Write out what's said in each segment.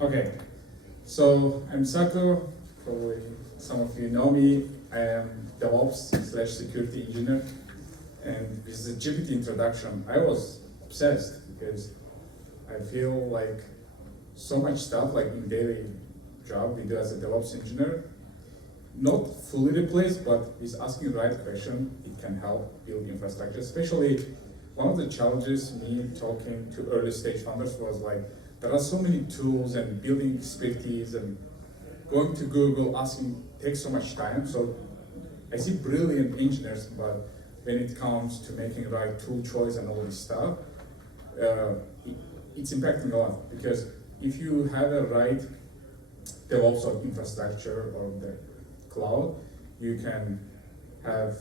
Okay, so I'm Sako. Probably some of you know me. I am Devops/security engineer. And with the GPT introduction, I was obsessed because I feel like so much stuff like in daily job we do as a DevOps engineer, not fully replaced, but with asking the right question, it can help build infrastructure. Especially one of the challenges me talking to early stage founders was like, there are so many tools and building expertise and going to Google asking takes so much time. So I see brilliant engineers, but when it comes to making the right tool choice and all this stuff, it's impacting a lot, because if you have a right DevOps or infrastructure or the cloud, you can have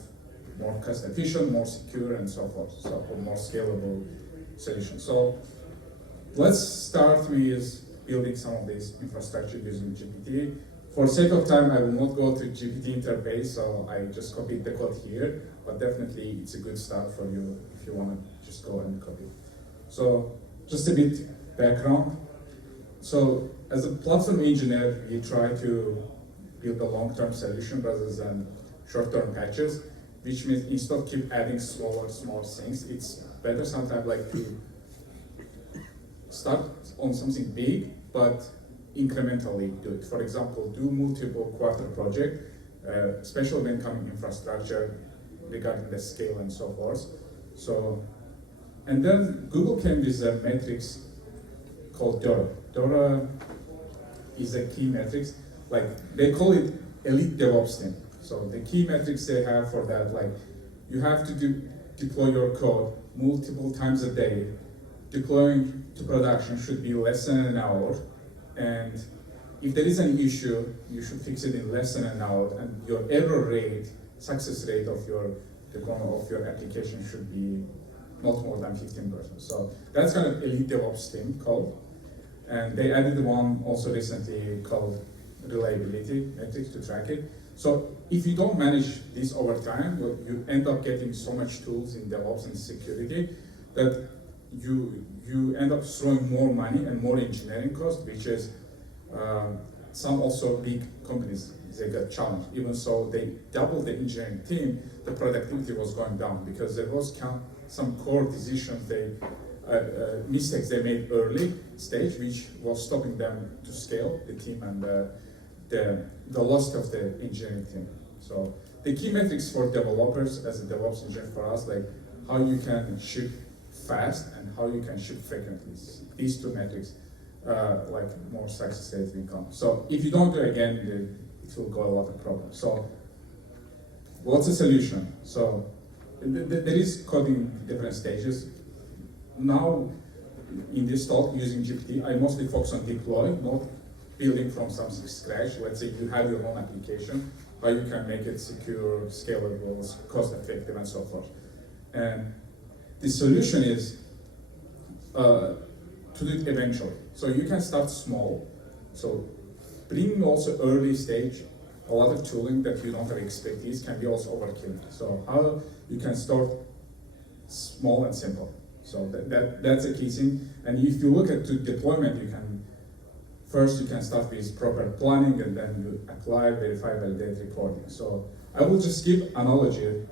more cost efficient, more secure, and so forth, so a more scalable solution. So let's start with building some of this infrastructure using GPT. For sake of time, I will not go to GPT interface, so I just copied the code here, but definitely it's a good start for you if you want to just go and copy. So just a bit background. So as a platform engineer, we try to build a long-term solution rather than short-term patches, which means instead of keep adding small things, it's better sometimes like to start on something big, but incrementally do it. For example, do multiple quarter project, especially when coming infrastructure regarding the scale and so forth. So, and then Google came with a metrics called DORA. DORA is a key metrics, like they call it elite DevOps team. So the key metrics they have for that, like you have to deploy your code multiple times a day. Deploying to production should be less than an hour. And if there is an issue, you should fix it in less than an hour, and your error rate, success rate of your deployment of your application should be not more than 15%. So that's kind of elite DevOps team called. And they added one also recently called Delayability metrics to track it. So if you don't manage this over time, you end up getting so much tools in DevOps and security that you end up throwing more money and more engineering cost, which is some also big companies, they got challenged. Even so they doubled the engineering team, the productivity was going down because there was some core decisions, mistakes they made early stage, which was stopping them to scale the team and the loss of the engineering team. So the key metrics for developers as a DevOps engineer for us, like how you can ship fast and how you can ship frequently. These two metrics, like more success rate will come. So if you don't do it again, it will go a lot of problems. So what's the solution? So there is coding different stages. Now in this talk using GPT, I mostly focus on deploy, not building from something scratch. Let's say you have your own application, how you can make it secure, scalable, cost effective, and so forth. And the solution is to do it eventually. So you can start small. So bringing also early stage, a lot of tooling that you don't have expertise can be also overkill. So how you can start small and simple. So that's a key thing. And if you look at the deployment, you can start with proper planning, and then you apply, verify, validate, reporting. So I will just give analogy.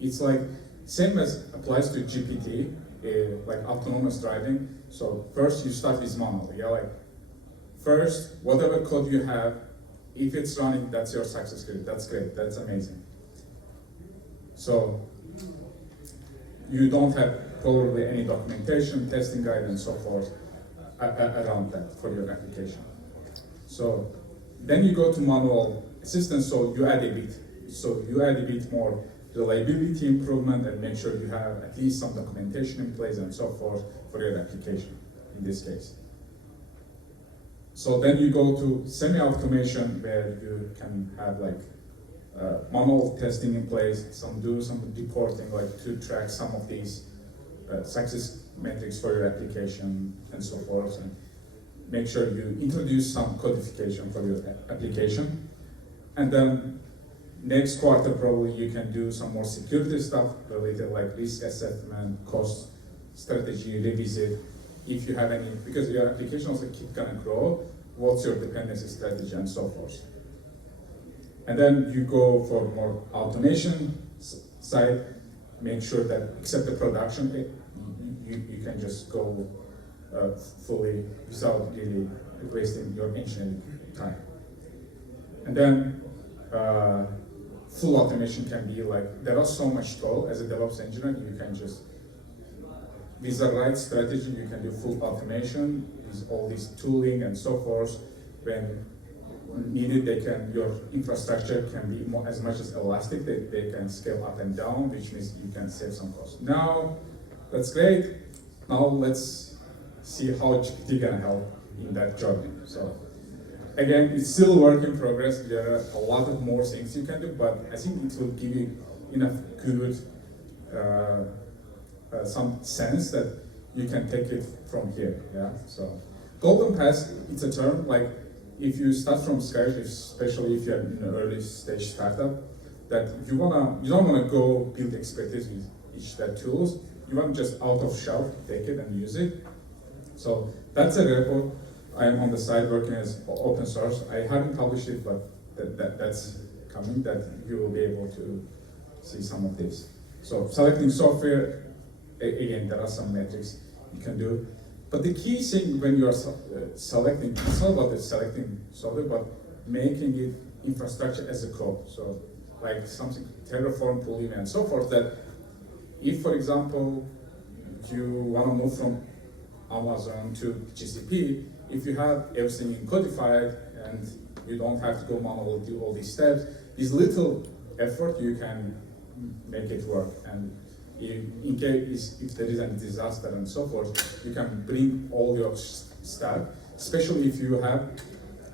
It's like same as applies to GPT, like autonomous driving. So first you start with manual. Yeah, like first whatever code you have, if it's running, that's your success rate. That's great. That's amazing. So you don't have probably any documentation, testing guide, and so forth around that for your application. So then you go to manual assistance, so you add a bit. So you add a bit more reliability improvement and make sure you have at least some documentation in place and so forth for your application in this case. So then you go to semi-automation where you can have like manual testing in place, do some reporting, like to track some of these success metrics for your application and so forth, and make sure you introduce some codification for your application. And then next quarter, probably you can do some more security stuff related like risk assessment, cost strategy, revisit, if you have any, because your application also keep gonna grow, what's your dependency strategy and so forth. And then you go for more automation side, make sure that except the production, you can just go fully without really wasting your engineering time. And then full automation can be like, there are so much tool as a DevOps engineer, you can just, with the right strategy, you can do full automation with all this tooling and so forth. When needed, your infrastructure can be as much as elastic, they can scale up and down, which means you can save some cost. Now, that's great. Now let's see how GPT can help in that journey. So again, it's still work in progress. There are a lot of more things you can do, but I think it will give you enough good some sense that you can take it from here. Yeah. So golden path, it's a term like if you start from scratch, especially if you're in an early stage startup, that you don't wanna go build expertise with each that tools. You want just out of shelf, take it and use it. So that's a repo. I am on the side working as open source. I haven't published it, but that's coming, that you will be able to see some of this. So selecting software, again, there are some metrics you can do. But the key thing when you are selecting, it's not about the selecting software, but making it infrastructure as a code. So like something Terraform, Pulumi, and so forth, that if, for example, you want to move from Amazon to GCP, if you have everything codified and you don't have to go manually do all these steps, this little effort you can make it work. And in case if there is a disaster and so forth, you can bring all your stack, especially if you have,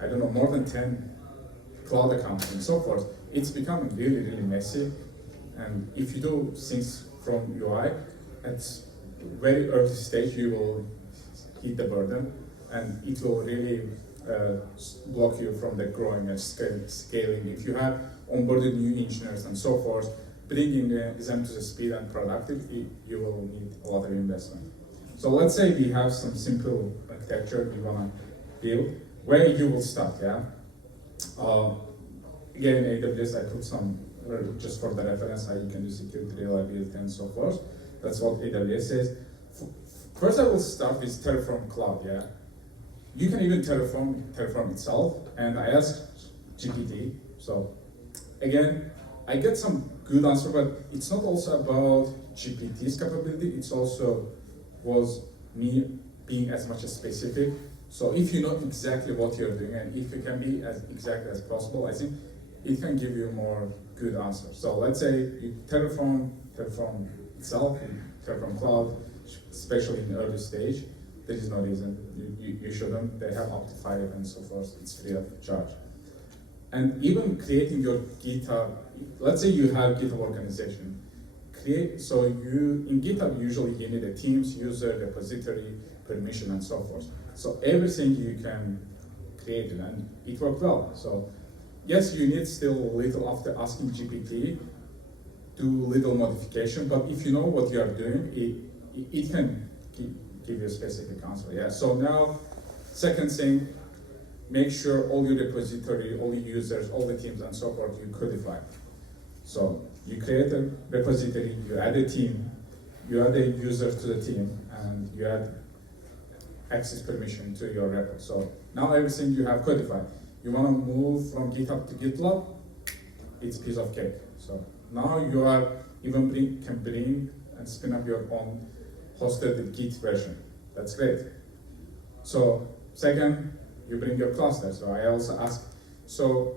I don't know, more than 10 cloud accounts and so forth. It's becoming really, really messy. And if you do things from UI, at very early stage, you will hit the burden, and it will really block you from the growing and scaling. If you have onboarded new engineers and so forth, bringing them to the speed and productivity, you will need a lot of investment. So let's say we have some simple architecture we want to build, where you will start, yeah? Again, in AWS, I put some, just for the reference, how you can do security, reliability, and so forth. That's what AWS says. First, I will start with Terraform Cloud, yeah? You can even Terraform itself, and I asked GPT, so again, I get some good answer, but it's not also about GPT's capability, it's also was me being as much as specific. So if you know exactly what you're doing, and if you can be as exact as possible, I think it can give you more good answers. So let's say you Terraform itself, Terraform Cloud, especially in the early stage, there is no reason you shouldn't. They have up to 5 and so forth, it's free of charge. And even creating your GitHub, let's say you have GitHub organization. So in GitHub, usually you need a teams, user, repository, permission, and so forth. So everything you can create it, and it worked well. So yes, you need still a little after asking GPT, do little modification, but if you know what you are doing, it can give you a specific answer, yeah. So now, second thing, make sure all your repository, all the users, all the teams, and so forth, you codify. So you create a repository, you add a team, you add a user to the team, and you add access permission to your repo. So now everything you have codified. You want to move from GitHub to GitLab, it's a piece of cake. So now you are can bring and spin up your own hosted Git version. That's great. So second, you bring your cluster. So I also ask, so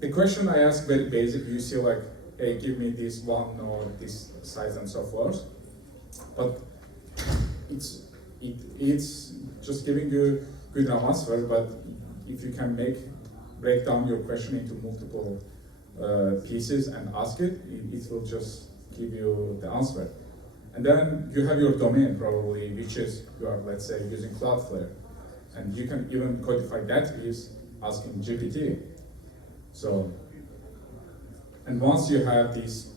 the question I ask very basic, you see like, hey, give me this one node, this size and so forth. But it's just giving you good answer, but if you can break down your question into multiple pieces and ask it, it will just give you the answer. And then you have your domain probably, which is you are, let's say, using Cloudflare. And you can even codify that piece asking GPT. So, and once you have these,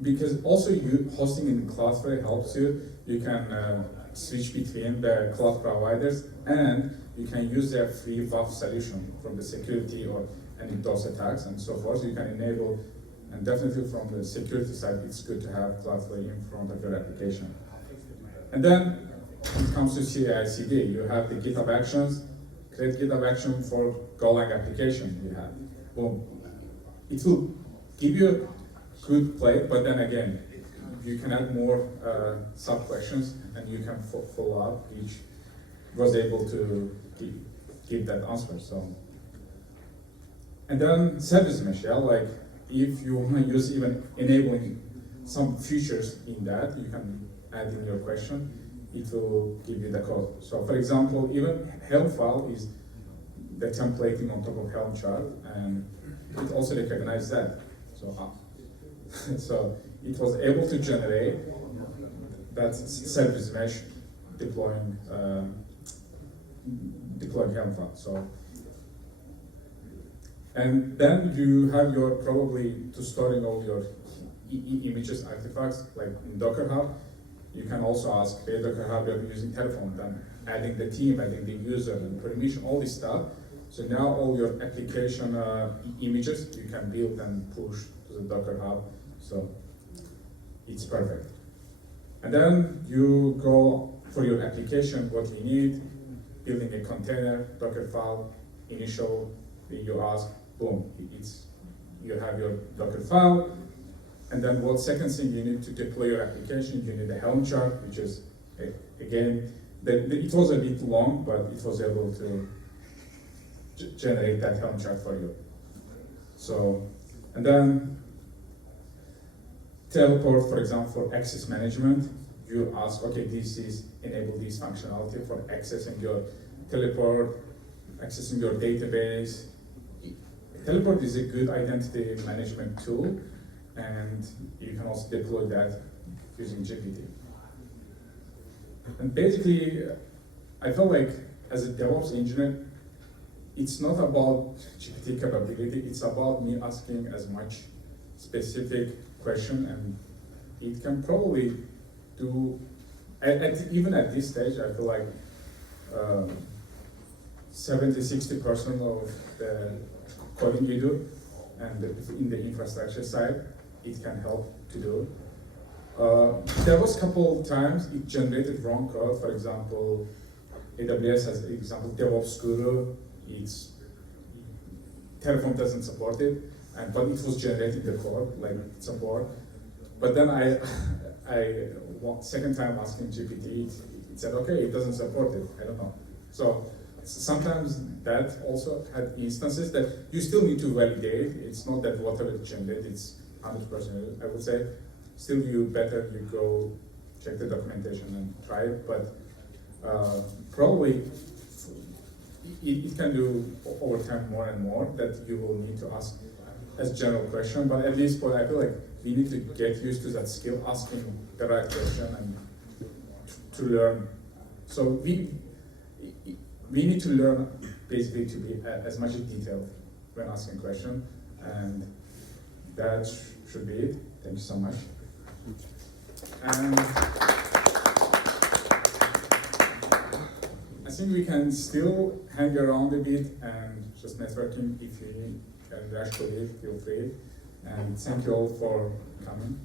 because also hosting in Cloudflare helps you, you can switch between the cloud providers, and you can use their free WAF solution from the security or any DOS attacks and so forth. You can enable, and definitely from the security side, it's good to have Cloudflare in front of your application. And then when it comes to CICD, you have the GitHub Actions, create GitHub Action for Golang application you have. Boom. It will give you a good play, but then again, you can add more sub-questions and you can follow up, which was able to give that answer. So, and then service mesh, yeah, like if you want to use even enabling some features in that, you can add in your question. It will give you the code. So for example, even Helm file is the templating on top of Helm chart, and it also recognizes that. So, so it was able to generate that service mesh deploying Helm file. So, and then you have your probably to storing all your images, artifacts, like in Docker Hub. You can also ask, hey, Docker Hub, you're using Terraform, then adding the team, adding the user, and permission, all this stuff. So now all your application images you can build and push to the Docker Hub. So it's perfect. And then you go for your application, what you need, building a container, Docker file, initial, you ask, boom, you have your Docker file. And then what second thing you need to deploy your application, you need a Helm chart, which is, again, it was a bit long, but it was able to generate that Helm chart for you. So, and then teleport, for example, for access management, you ask, okay, this is enable this functionality for accessing your teleport, accessing your database. Teleport is a good identity management tool, and you can also deploy that using GPT. And basically, I felt like as a DevOps engineer, it's not about GPT capability, it's about me asking as much specific question, and it can probably do, even at this stage, I feel like 70–60% of the coding you do, and in the infrastructure side, it can help to do. There was a couple times it generated wrong code. For example, AWS has an example, Devops Guru, Terraform doesn't support it, but it was generating the code, like support. But then second time asking GPT, it said, okay, it doesn't support it, I don't know. So sometimes that also had instances that you still need to validate. It's not that whatever it generates, it's 100%, I would say. Still, you go check the documentation and try it, but probably it can do over time more and more that you will need to ask as general question, but at this point I feel like we need to get used to that skill, asking the right question and to learn. So we need to learn basically to be as much detailed when asking question, and that should be it. Thank you so much. And I think we can still hang around a bit and just networking if you need, and actually feel free. And thank you all for coming.